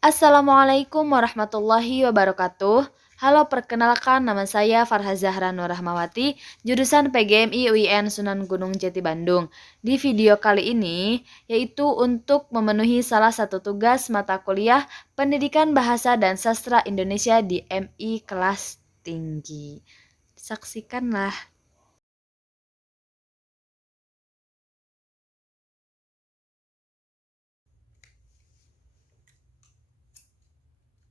Assalamualaikum warahmatullahi wabarakatuh. Halo, perkenalkan nama saya Farha Zahra Nur Rahmawati, jurusan PGMI UIN Sunan Gunung Jati Bandung. Di video kali ini, yaitu untuk memenuhi salah satu tugas mata kuliah Pendidikan Bahasa dan Sastra Indonesia di MI kelas tinggi. Saksikanlah.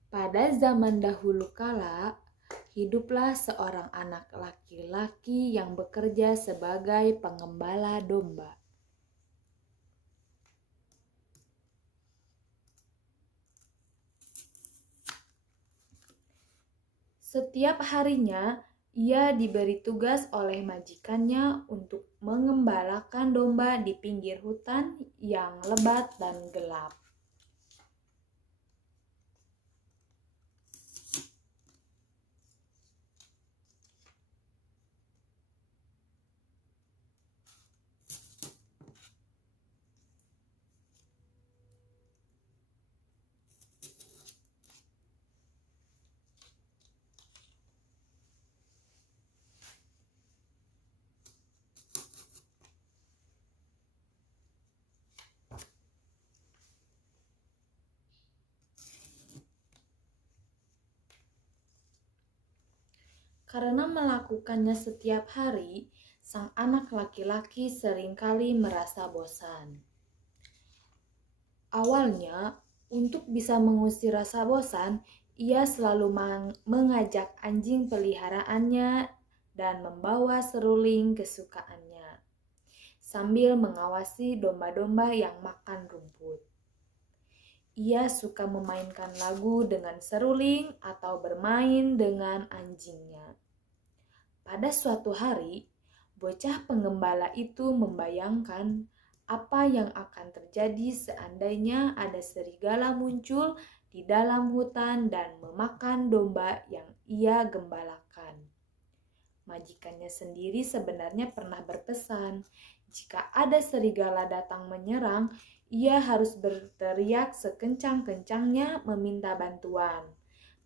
Pada zaman dahulu kala, hiduplah seorang anak laki-laki yang bekerja sebagai pengembala domba. Setiap harinya, ia diberi tugas oleh majikannya untuk mengembalakan domba di pinggir hutan yang lebat dan gelap. Karena melakukannya setiap hari, sang anak laki-laki seringkali merasa bosan. Awalnya, untuk bisa mengusir rasa bosan, ia selalu mengajak anjing peliharaannya dan membawa seruling kesukaannya, sambil mengawasi domba-domba yang makan rumput. Ia suka memainkan lagu dengan seruling atau bermain dengan anjingnya. Pada suatu hari, bocah pengembala itu membayangkan apa yang akan terjadi seandainya ada serigala muncul di dalam hutan dan memakan domba yang ia gembalakan. Majikannya sendiri sebenarnya pernah berpesan, jika ada serigala datang menyerang, ia harus berteriak sekencang-kencangnya meminta bantuan.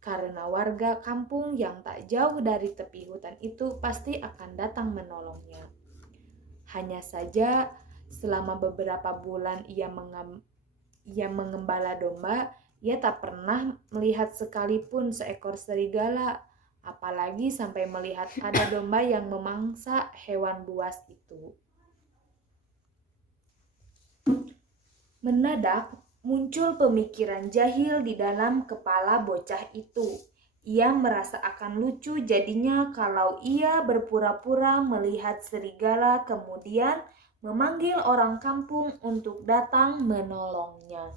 Karena warga kampung yang tak jauh dari tepi hutan itu pasti akan datang menolongnya. Hanya saja selama beberapa bulan ia mengembala domba, ia tak pernah melihat sekalipun seekor serigala, apalagi sampai melihat ada domba yang memangsa hewan buas itu. Mendadak muncul pemikiran jahil di dalam kepala bocah itu. Ia merasa akan lucu jadinya kalau ia berpura-pura melihat serigala kemudian memanggil orang kampung untuk datang menolongnya.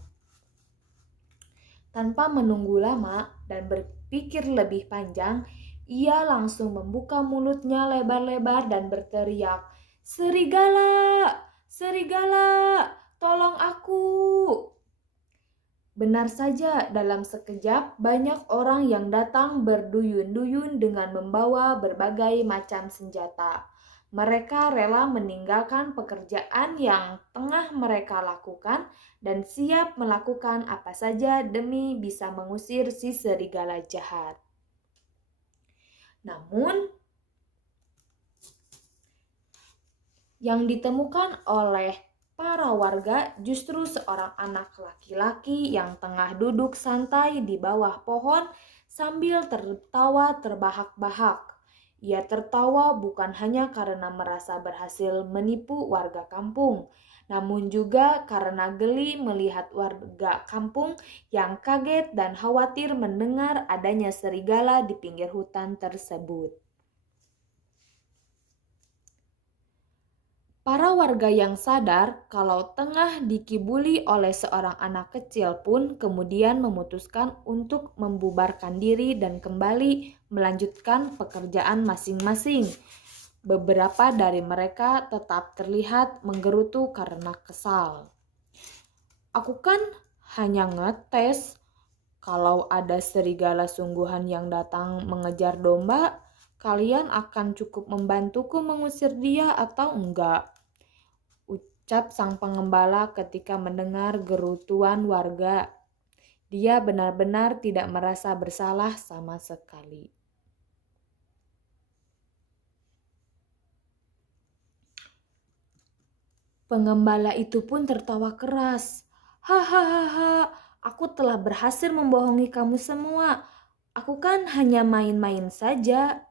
Tanpa menunggu lama dan berpikir lebih panjang, ia langsung membuka mulutnya lebar-lebar dan berteriak, "Serigala! Serigala! Tolong aku!" Benar saja, dalam sekejap banyak orang yang datang berduyun-duyun dengan membawa berbagai macam senjata. Mereka rela meninggalkan pekerjaan yang tengah mereka lakukan dan siap melakukan apa saja demi bisa mengusir si serigala jahat. Namun, yang ditemukan oleh para warga justru seorang anak laki-laki yang tengah duduk santai di bawah pohon sambil tertawa terbahak-bahak. Ia tertawa bukan hanya karena merasa berhasil menipu warga kampung, namun juga karena geli melihat warga kampung yang kaget dan khawatir mendengar adanya serigala di pinggir hutan tersebut. Para warga yang sadar kalau tengah dikibuli oleh seorang anak kecil pun kemudian memutuskan untuk membubarkan diri dan kembali melanjutkan pekerjaan masing-masing. Beberapa dari mereka tetap terlihat menggerutu karena kesal. "Aku kan hanya ngetes kalau ada serigala sungguhan yang datang mengejar domba, kalian akan cukup membantuku mengusir dia atau enggak?" ucap sang pengembala ketika mendengar gerutuan warga. Dia benar-benar tidak merasa bersalah sama sekali. Pengembala itu pun tertawa keras. Hahaha, aku telah berhasil membohongi kamu semua. Aku kan hanya main-main saja.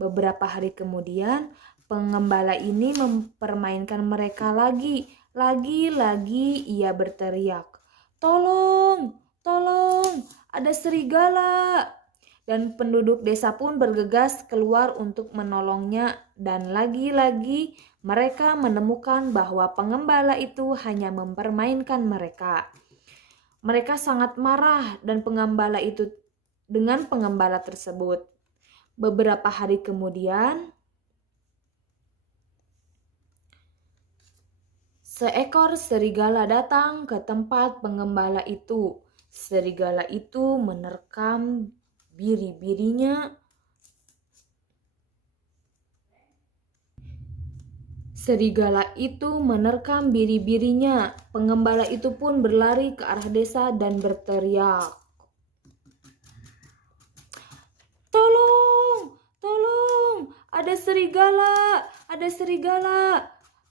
Beberapa hari kemudian, pengembala ini mempermainkan mereka lagi. Lagi-lagi ia berteriak, "Tolong, tolong, ada serigala!" Dan penduduk desa pun bergegas keluar untuk menolongnya, dan lagi-lagi mereka menemukan bahwa pengembala itu hanya mempermainkan mereka. Mereka sangat marah dengan pengembala tersebut. Beberapa hari kemudian, seekor serigala datang ke tempat pengembala itu. Serigala itu menerkam biri-birinya. Pengembala itu pun berlari ke arah desa dan berteriak, "Tolong, tolong, ada serigala, ada serigala."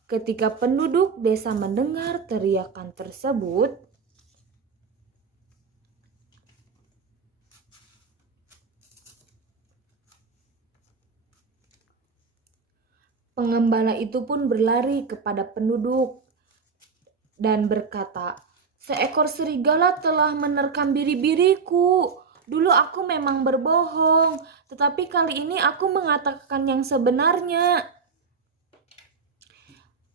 Ketika penduduk desa mendengar teriakan tersebut, pengembala itu pun berlari kepada penduduk dan berkata, "Seekor serigala telah menerkam biri-biriku. Dulu aku memang berbohong, tetapi kali ini aku mengatakan yang sebenarnya."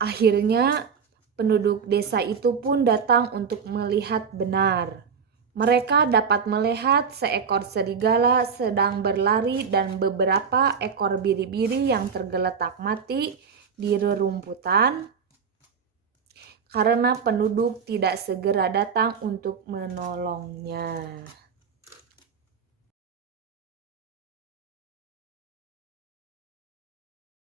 Akhirnya, penduduk desa itu pun datang untuk melihat benar. Mereka dapat melihat seekor serigala sedang berlari dan beberapa ekor biri-biri yang tergeletak mati di rerumputan karena penduduk tidak segera datang untuk menolongnya.